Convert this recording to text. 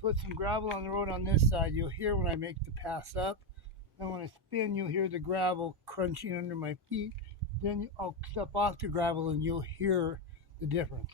put some gravel on the road on this side, you'll hear when I make the pass up. And when I spin, you'll hear the gravel crunching under my feet. Then I'll step off the gravel and you'll hear the difference.